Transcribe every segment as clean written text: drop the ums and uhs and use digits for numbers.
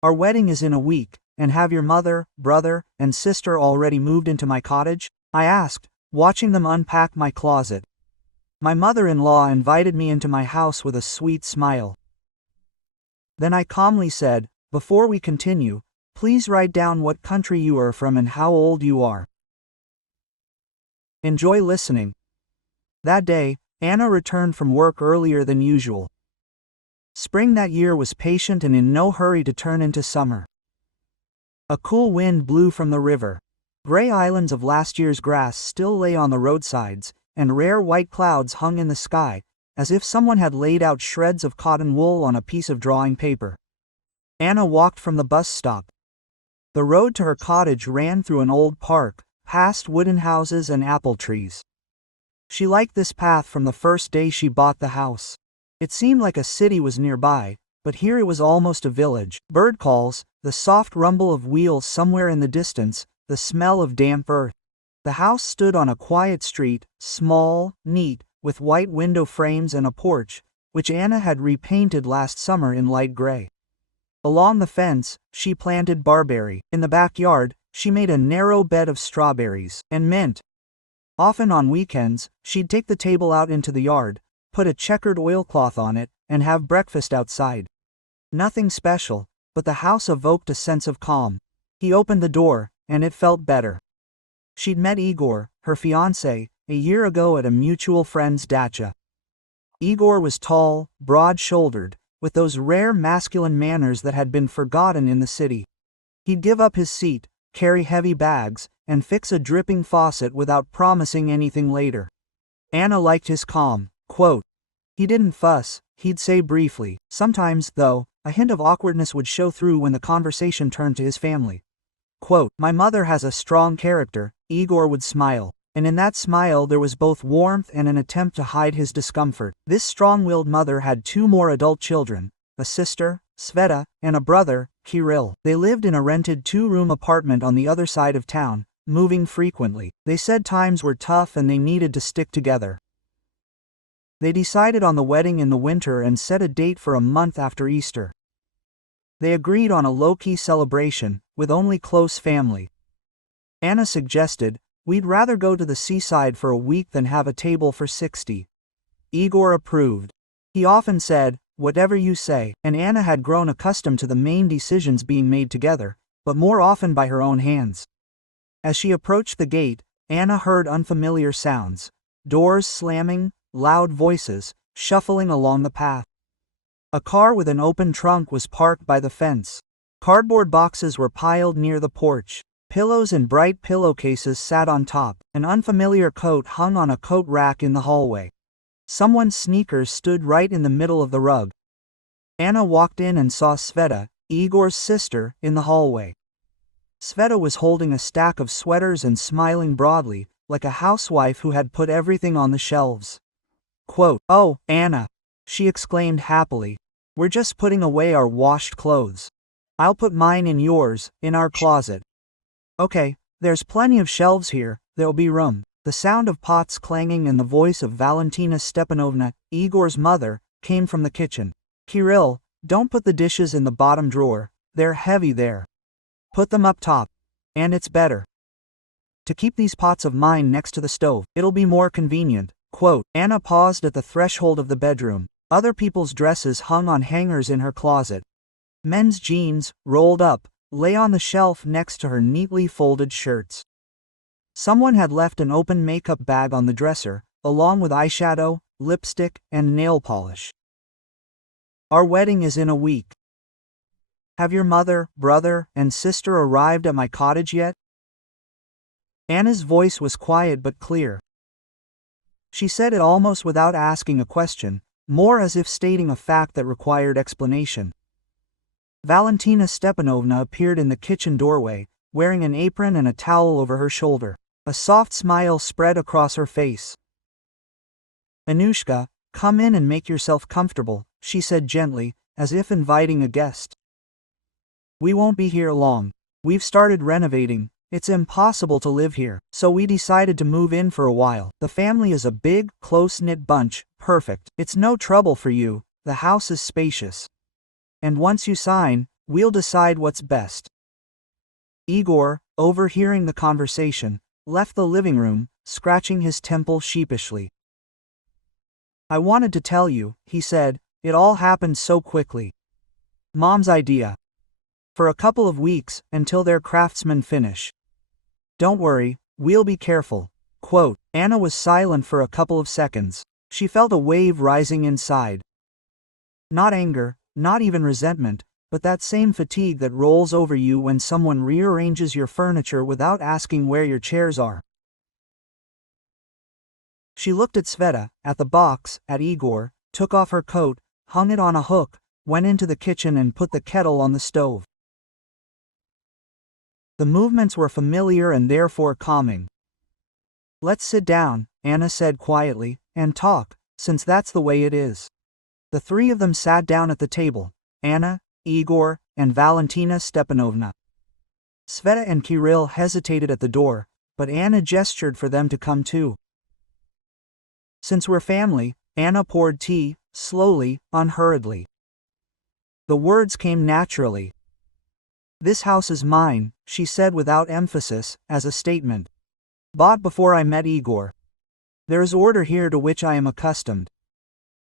Our wedding is in a week, and have your mother, brother, and sister already moved into my cottage? I asked, watching them unpack my closet. My mother-in-law invited me into my house with a sweet smile. Then I calmly said, before we continue, please write down what country you are from and how old you are. Enjoy listening. That day, Anna returned from work earlier than usual. Spring that year was patient and in no hurry to turn into summer. A cool wind blew from the river. Gray islands of last year's grass still lay on the roadsides, and rare white clouds hung in the sky, as if someone had laid out shreds of cotton wool on a piece of drawing paper. Anna walked from the bus stop. The road to her cottage ran through an old park, past wooden houses and apple trees. She liked this path from the first day she bought the house. It seemed like a city was nearby, but here it was almost a village. Bird calls, the soft rumble of wheels somewhere in the distance, the smell of damp earth. The house stood on a quiet street, small, neat, with white window frames and a porch, which Anna had repainted last summer in light gray. Along the fence, she planted barberry. In the backyard, she made a narrow bed of strawberries and mint. Often on weekends, she'd take the table out into the yard, put a checkered oilcloth on it, and have breakfast outside. Nothing special, but the house evoked a sense of calm. He opened the door, and it felt better. She'd met Igor, her fiancé, a year ago at a mutual friend's dacha. Igor was tall, broad-shouldered, with those rare masculine manners that had been forgotten in the city. He'd give up his seat, carry heavy bags, and fix a dripping faucet without promising anything later. Anna liked his calm. Quote, he didn't fuss, he'd say briefly. Sometimes, though, a hint of awkwardness would show through when the conversation turned to his family. Quote, my mother has a strong character, Igor would smile. And in that smile there was both warmth and an attempt to hide his discomfort. This strong-willed mother had two more adult children, a sister, Sveta, and a brother, Kirill. They lived in a rented two-room apartment on the other side of town, moving frequently. They said times were tough and they needed to stick together. They decided on the wedding in the winter and set a date for a month after Easter. They agreed on a low-key celebration, with only close family. Anna suggested, we'd rather go to the seaside for a week than have a table for 60. Igor approved. He often said, whatever you say, and Anna had grown accustomed to the main decisions being made together, but more often by her own hands. As she approached the gate, Anna heard unfamiliar sounds, doors slamming, loud voices, shuffling along the path. A car with an open trunk was parked by the fence. Cardboard boxes were piled near the porch. Pillows and bright pillowcases sat on top. An unfamiliar coat hung on a coat rack in the hallway. Someone's sneakers stood right in the middle of the rug. Anna walked in and saw Sveta, Igor's sister, in the hallway. Sveta was holding a stack of sweaters and smiling broadly, like a housewife who had put everything on the shelves. Quote, oh, Anna, she exclaimed happily. We're just putting away our washed clothes. I'll put mine in yours, in our closet. Okay, there's plenty of shelves here, there'll be room. The sound of pots clanging and the voice of Valentina Stepanovna, Igor's mother, came from the kitchen. Kirill, don't put the dishes in the bottom drawer, they're heavy there. Put them up top. And it's better to keep these pots of mine next to the stove. It'll be more convenient. Quote, Anna paused at the threshold of the bedroom. Other people's dresses hung on hangers in her closet. Men's jeans, rolled up, lay on the shelf next to her neatly folded shirts. Someone had left an open makeup bag on the dresser, along with eyeshadow, lipstick, and nail polish. Our wedding is in a week. Have your mother, brother, and sister arrived at my cottage yet? Anna's voice was quiet but clear. She said it almost without asking a question, more as if stating a fact that required explanation. Valentina Stepanovna appeared in the kitchen doorway, wearing an apron and a towel over her shoulder. A soft smile spread across her face. Anushka, come in and make yourself comfortable, she said gently, as if inviting a guest. We won't be here long. We've started renovating. It's impossible to live here, so we decided to move in for a while. The family is a big, close-knit bunch, perfect. It's no trouble for you, the house is spacious. And once you sign, we'll decide what's best." Igor, overhearing the conversation, left the living room, scratching his temple sheepishly. "I wanted to tell you," he said, "it all happened so quickly. Mom's idea. For a couple of weeks, until their craftsmen finish. Don't worry, we'll be careful." Quote. Anna was silent for a couple of seconds. She felt a wave rising inside. Not anger, not even resentment, but that same fatigue that rolls over you when someone rearranges your furniture without asking where your chairs are. She looked at Sveta, at the box, at Igor, took off her coat, hung it on a hook, went into the kitchen and put the kettle on the stove. The movements were familiar and therefore calming. "Let's sit down," Anna said quietly, "and talk, since that's the way it is." The three of them sat down at the table: Anna, Igor, and Valentina Stepanovna. Sveta and Kirill hesitated at the door, but Anna gestured for them to come too. "Since we're family," Anna poured tea, slowly, unhurriedly. The words came naturally. "This house is mine," she said without emphasis, as a statement. "Bought before I met Igor. There is order here to which I am accustomed.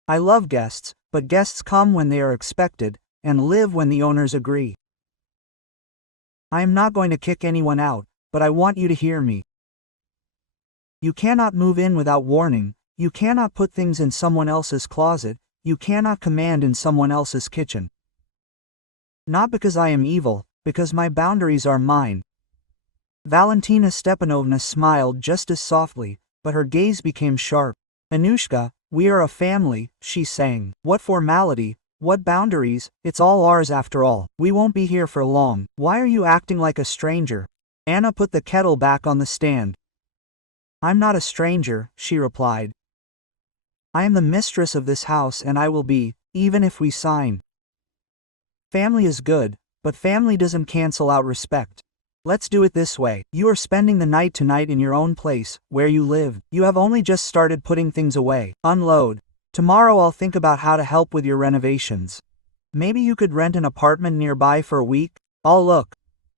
I love guests, but guests come when they are expected, and live when the owners agree. I am not going to kick anyone out, but I want you to hear me. You cannot move in without warning, you cannot put things in someone else's closet, you cannot command in someone else's kitchen. Not because I am evil, because my boundaries are mine." Valentina Stepanovna smiled just as softly, but her gaze became sharp. "Anushka, we are a family," she sang. "What formality, what boundaries, it's all ours after all. We won't be here for long. Why are you acting like a stranger?" Anna put the kettle back on the stand. "I'm not a stranger," she replied. "I am the mistress of this house and I will be, even if we sign. Family is good, but family doesn't cancel out respect. Let's do it this way. You are spending the night tonight in your own place, where you live. You have only just started putting things away. Unload. Tomorrow I'll think about how to help with your renovations. Maybe you could rent an apartment nearby for a week. I'll look.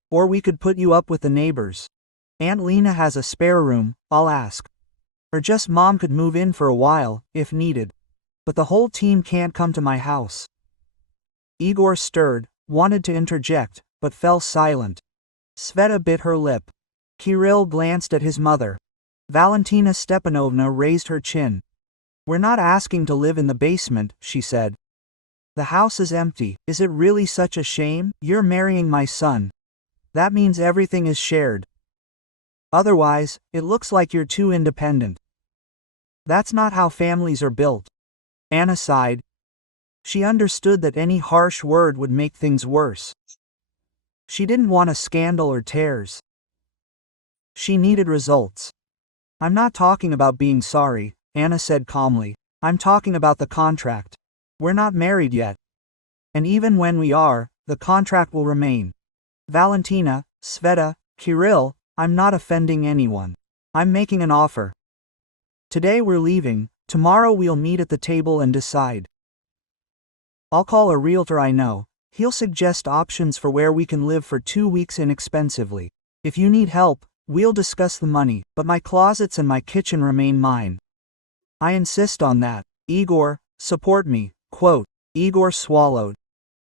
Or we could put you up with the neighbors. Aunt Lena has a spare room, I'll ask. Or just Mom could move in for a while, if needed. But the whole team can't come to my house." Igor stirred, wanted to interject, but fell silent. Sveta bit her lip. Kirill glanced at his mother. Valentina Stepanovna raised her chin. "We're not asking to live in the basement," she said. "The house is empty. Is it really such a shame? You're marrying my son. That means everything is shared. Otherwise, it looks like you're too independent. That's not how families are built." Anna sighed. She understood that any harsh word would make things worse. She didn't want a scandal or tears. She needed results. "I'm not talking about being sorry," Anna said calmly. "I'm talking about the contract. We're not married yet. And even when we are, the contract will remain. Valentina, Sveta, Kirill, I'm not offending anyone. I'm making an offer. Today we're leaving, tomorrow we'll meet at the table and decide. I'll call a realtor I know. He'll suggest options for where we can live for 2 weeks inexpensively. If you need help, we'll discuss the money, but my closets and my kitchen remain mine. I insist on that. Igor, support me." Quote. Igor swallowed.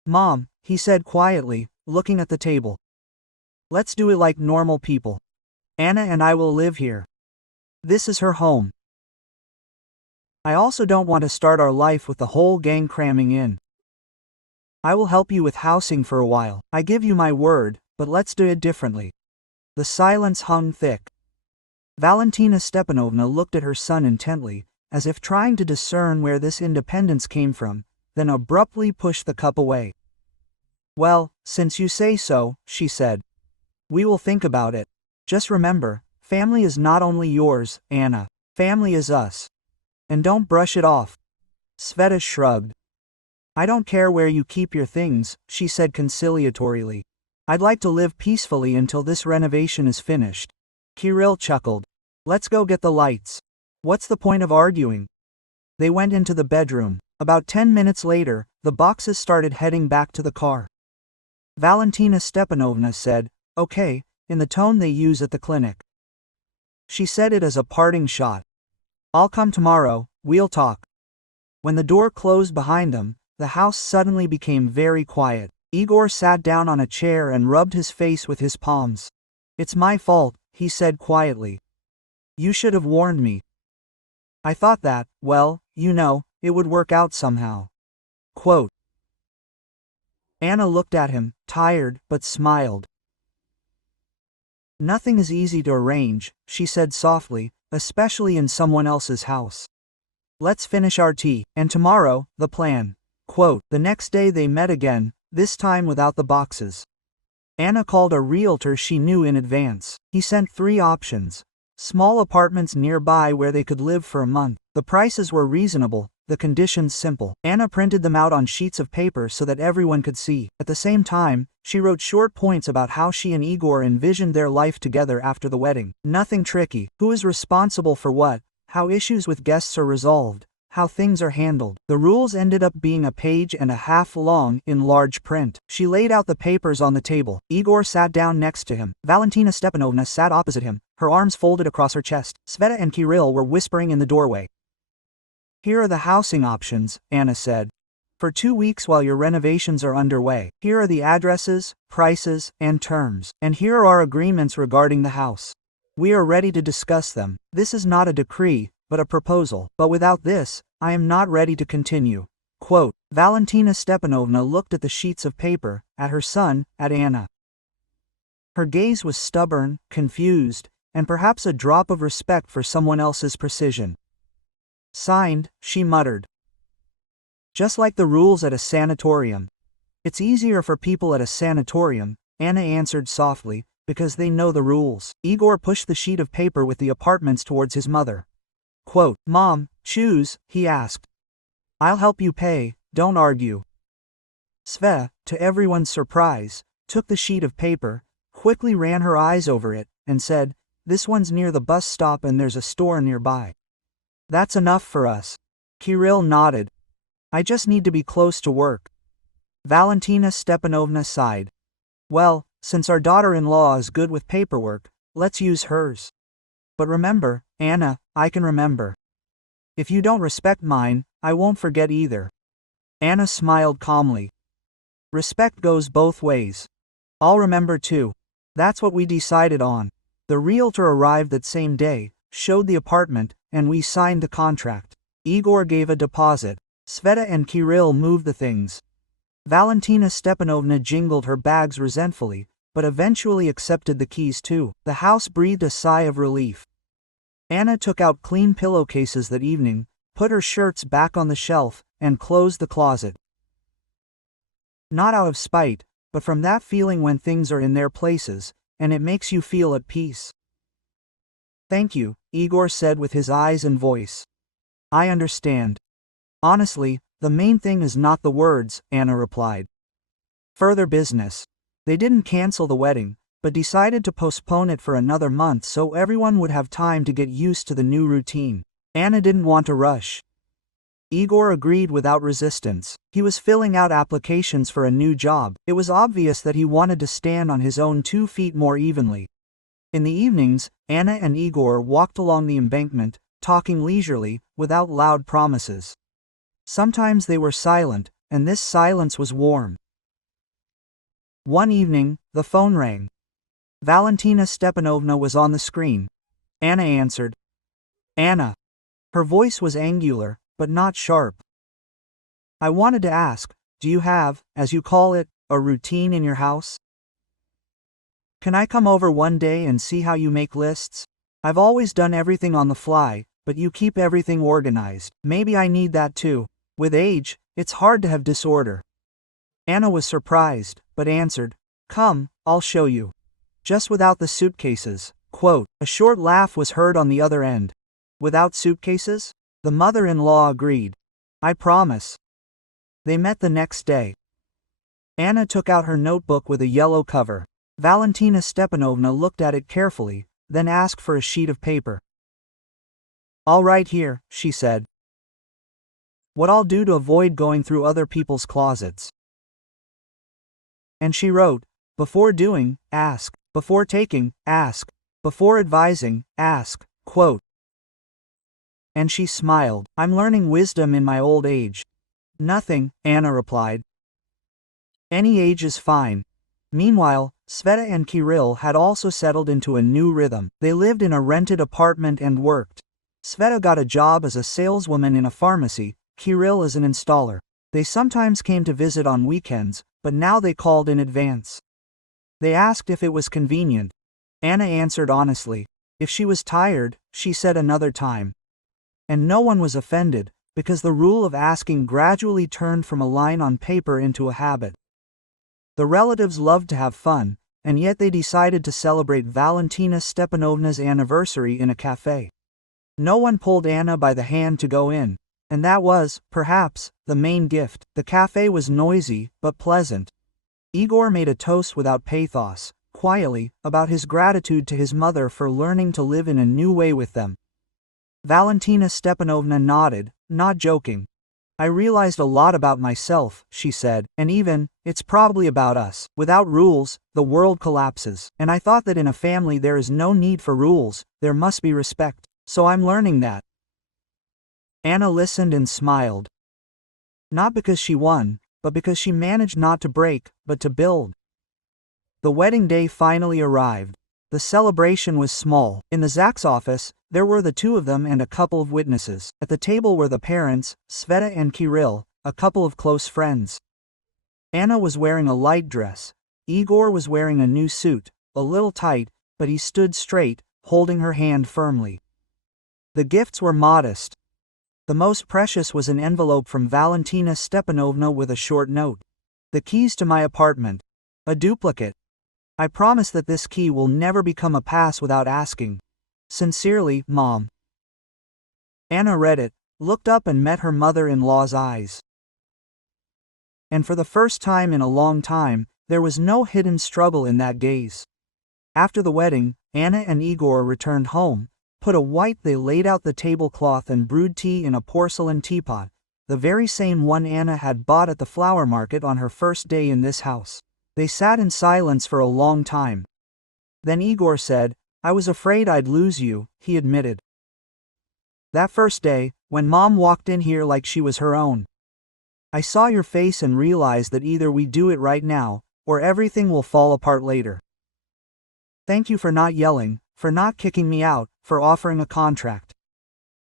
"Mom," he said quietly, looking at the table. "Let's do it like normal people. Anna and I will live here. This is her home. I also don't want to start our life with the whole gang cramming in. I will help you with housing for a while. I give you my word, but let's do it differently." The silence hung thick. Valentina Stepanovna looked at her son intently, as if trying to discern where this independence came from, then abruptly pushed the cup away. "Well, since you say so," she said. "We will think about it. Just remember, family is not only yours, Anna. Family is us. And don't brush it off." Sveta shrugged. "I don't care where you keep your things," she said conciliatorily. "I'd like to live peacefully until this renovation is finished." Kirill chuckled. "Let's go get the lights. What's the point of arguing?" They went into the bedroom. About 10 minutes later, the boxes started heading back to the car. Valentina Stepanovna said, "Okay," in the tone they use at the clinic. She said it as a parting shot. "I'll come tomorrow, we'll talk." When the door closed behind them, the house suddenly became very quiet. Igor sat down on a chair and rubbed his face with his palms. "It's my fault," he said quietly. "You should have warned me. I thought that, well, it would work out somehow." Quote. Anna looked at him, tired, but smiled. "Nothing is easy to arrange," she said softly, "especially in someone else's house. Let's finish our tea, and tomorrow, the plan." Quote. The next day they met again, this time without the boxes. Anna called a realtor she knew in advance. He sent 3 options. Small apartments nearby where they could live for a month. The prices were reasonable, the conditions simple. Anna printed them out on sheets of paper so that everyone could see. At the same time, she wrote short points about how she and Igor envisioned their life together after the wedding. Nothing tricky. Who is responsible for what, how issues with guests are resolved, how things are handled. The rules ended up being a page and a half long in large print. She laid out the papers on the table. Igor sat down next to him. Valentina Stepanovna sat opposite him, her arms folded across her chest. Sveta and Kirill were whispering in the doorway. "Here are the housing options," Anna said. "For 2 weeks while your renovations are underway. Here are the addresses, prices, and terms. And here are our agreements regarding the house. We are ready to discuss them. This is not a decree, but a proposal. But without this, I am not ready to continue." Quote. Valentina Stepanovna looked at the sheets of paper, at her son, at Anna. Her gaze was stubborn, confused, and perhaps a drop of respect for someone else's precision. "Signed," she muttered. "Just like the rules at a sanatorium." "It's easier for people at a sanatorium," Anna answered softly, "because they know the rules." Igor pushed the sheet of paper with the apartments towards his mother. Quote. "Mom, choose," he asked. "I'll help you pay, don't argue." Sveta, to everyone's surprise, took the sheet of paper, quickly ran her eyes over it, and said, "This one's near the bus stop and there's a store nearby." "That's enough for us." Kirill nodded. "I just need to be close to work." Valentina Stepanovna sighed. "Well, since our daughter-in-law is good with paperwork, let's use hers. But remember, Anna, I can remember. If you don't respect mine, I won't forget either." Anna smiled calmly. "Respect goes both ways. I'll remember too." That's what we decided on. The realtor arrived that same day, showed the apartment, and we signed the contract. Igor gave a deposit. Sveta and Kirill moved the things. Valentina Stepanovna jingled her bags resentfully, but eventually accepted the keys too. The house breathed a sigh of relief. Anna took out clean pillowcases that evening, put her shirts back on the shelf, and closed the closet. Not out of spite, but from that feeling when things are in their places, and it makes you feel at peace. "Thank you," Igor said with his eyes and voice. "I understand. Honestly, the main thing is not the words," Anna replied. Further business. They didn't cancel the wedding, but decided to postpone it for another month so everyone would have time to get used to the new routine. Anna didn't want to rush. Igor agreed without resistance. He was filling out applications for a new job. It was obvious that he wanted to stand on his own 2 feet more evenly. In the evenings, Anna and Igor walked along the embankment, talking leisurely, without loud promises. Sometimes they were silent, and this silence was warm. One evening, the phone rang. Valentina Stepanovna was on the screen. Anna answered. "Anna." Her voice was angular, but not sharp. "I wanted to ask, do you have, as you call it, a routine in your house? Can I come over one day and see how you make lists? I've always done everything on the fly, but you keep everything organized. Maybe I need that too. With age, it's hard to have disorder." Anna was surprised, but answered, "Come, I'll show you. Just without the suitcases." Quote. A short laugh was heard on the other end. "Without suitcases?" The mother-in-law agreed. "I promise." They met the next day. Anna took out her notebook with a yellow cover. Valentina Stepanovna looked at it carefully, then asked for a sheet of paper. "All right here," she said. "What I'll do to avoid going through other people's closets." And she wrote, "Before doing, ask. Before taking, ask. Before advising, ask." Quote. And she smiled. "I'm learning wisdom in my old age." "Nothing," Anna replied. "Any age is fine." Meanwhile, Sveta and Kirill had also settled into a new rhythm. They lived in a rented apartment and worked. Sveta got a job as a saleswoman in a pharmacy, Kirill as an installer. They sometimes came to visit on weekends, but now they called in advance. They asked if it was convenient. Anna answered honestly. If she was tired, she said another time. And no one was offended, because the rule of asking gradually turned from a line on paper into a habit. The relatives loved to have fun, and yet they decided to celebrate Valentina Stepanovna's anniversary in a cafe. No one pulled Anna by the hand to go in, and that was, perhaps, the main gift. The cafe was noisy, but pleasant. Igor made a toast without pathos, quietly, about his gratitude to his mother for learning to live in a new way with them. Valentina Stepanovna nodded, not joking. "I realized a lot about myself," she said, "and even, it's probably about us. Without rules, the world collapses. And I thought that in a family there is no need for rules, there must be respect. So I'm learning that." Anna listened and smiled. Not because she won, but because she managed not to break, but to build. The wedding day finally arrived. The celebration was small. In the Zach's office, there were the two of them and a couple of witnesses. At the table were the parents, Sveta and Kirill, a couple of close friends. Anna was wearing a light dress. Igor was wearing a new suit, a little tight, but he stood straight, holding her hand firmly. The gifts were modest. The most precious was an envelope from Valentina Stepanovna with a short note. "The keys to my apartment. A duplicate. I promise that this key will never become a pass without asking. Sincerely, Mom." Anna read it, looked up and met her mother-in-law's eyes. And for the first time in a long time, there was no hidden struggle in that gaze. After the wedding, Anna and Igor returned home. They laid out the tablecloth and brewed tea in a porcelain teapot, the very same one Anna had bought at the flower market on her first day in this house. They sat in silence for a long time. Then Igor said, "I was afraid I'd lose you," he admitted. "That first day, when Mom walked in here like she was her own. I saw your face and realized that either we do it right now, or everything will fall apart later. Thank you for not yelling, for not kicking me out, for offering a contract."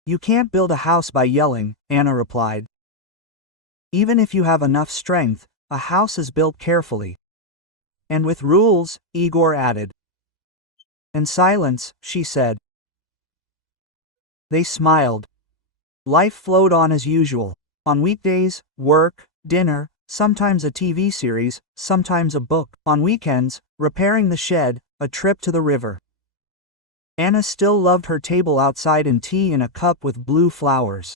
"You can't build a house by yelling," Anna replied. "Even if you have enough strength, a house is built carefully. And with rules," Igor added. "And silence," she said. They smiled. Life flowed on as usual. On weekdays, work, dinner, sometimes a TV series, sometimes a book. On weekends, repairing the shed, a trip to the river. Anna still loved her table outside and tea in a cup with blue flowers.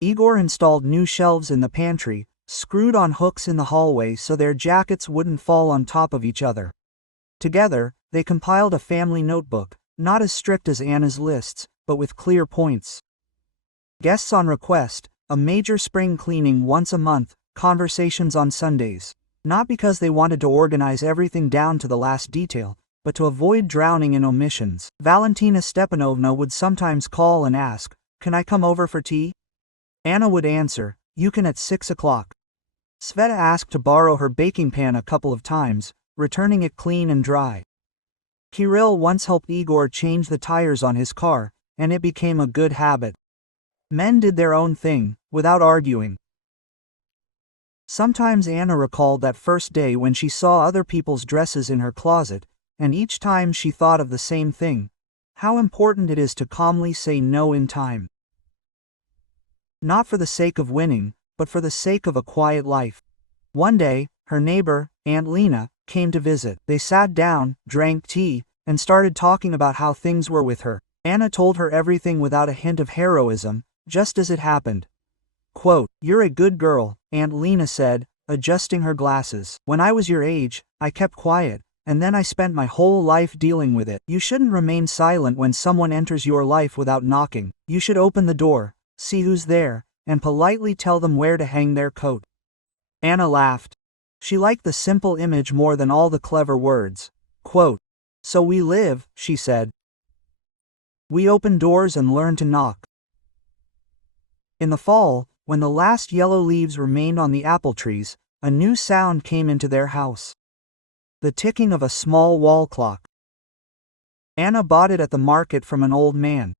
Igor installed new shelves in the pantry, screwed on hooks in the hallway so their jackets wouldn't fall on top of each other. Together, they compiled a family notebook, not as strict as Anna's lists, but with clear points. Guests on request, a major spring cleaning once a month, conversations on Sundays. Not because they wanted to organize everything down to the last detail, but to avoid drowning in omissions. Valentina Stepanovna would sometimes call and ask, "Can I come over for tea?" Anna would answer, "You can at 6 o'clock." Sveta asked to borrow her baking pan a couple of times, returning it clean and dry. Kirill once helped Igor change the tires on his car, and it became a good habit. Men did their own thing, without arguing. Sometimes Anna recalled that first day when she saw other people's dresses in her closet, and each time she thought of the same thing: how important it is to calmly say no in time. Not for the sake of winning, but for the sake of a quiet life. One day, her neighbor, Aunt Lena, came to visit. They sat down, drank tea, and started talking about how things were with her. Anna told her everything without a hint of heroism, just as it happened. Quote, "You're a good girl," Aunt Lena said, adjusting her glasses. "When I was your age, I kept quiet, and then I spent my whole life dealing with it. You shouldn't remain silent when someone enters your life without knocking. You should open the door, see who's there, and politely tell them where to hang their coat." Anna laughed. She liked the simple image more than all the clever words. Quote, "So we live," she said. "We open doors and learn to knock." In the fall, when the last yellow leaves remained on the apple trees, a new sound came into their house. The ticking of a small wall clock. Anna bought it at the market from an old man.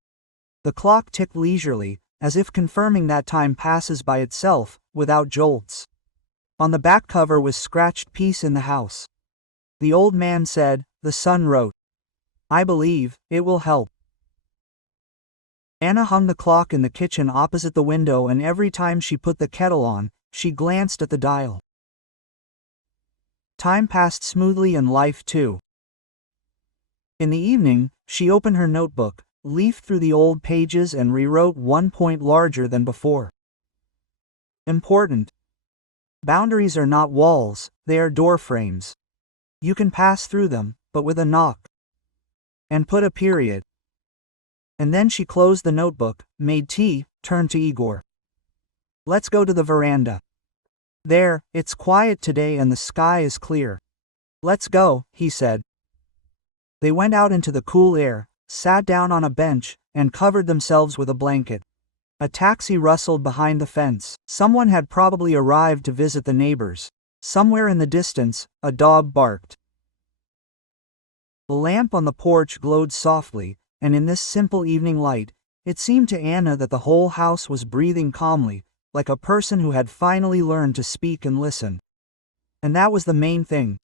The clock ticked leisurely, as if confirming that time passes by itself, without jolts. On the back cover was scratched "Peace in the house." The old man said, the son wrote, "I believe it will help." Anna hung the clock in the kitchen opposite the window, and every time she put the kettle on, she glanced at the dial. Time passed smoothly and life too. In the evening, she opened her notebook, leafed through the old pages and rewrote one point larger than before. Important. Boundaries are not walls, they are door frames. You can pass through them, but with a knock. And put a period. And then she closed the notebook, made tea, turned to Igor. "Let's go to the veranda. There, it's quiet today and the sky is clear." "Let's go," he said. They went out into the cool air, sat down on a bench, and covered themselves with a blanket. A taxi rustled behind the fence. Someone had probably arrived to visit the neighbors. Somewhere in the distance, a dog barked. The lamp on the porch glowed softly, and in this simple evening light, it seemed to Anna that the whole house was breathing calmly, like a person who had finally learned to speak and listen. And that was the main thing.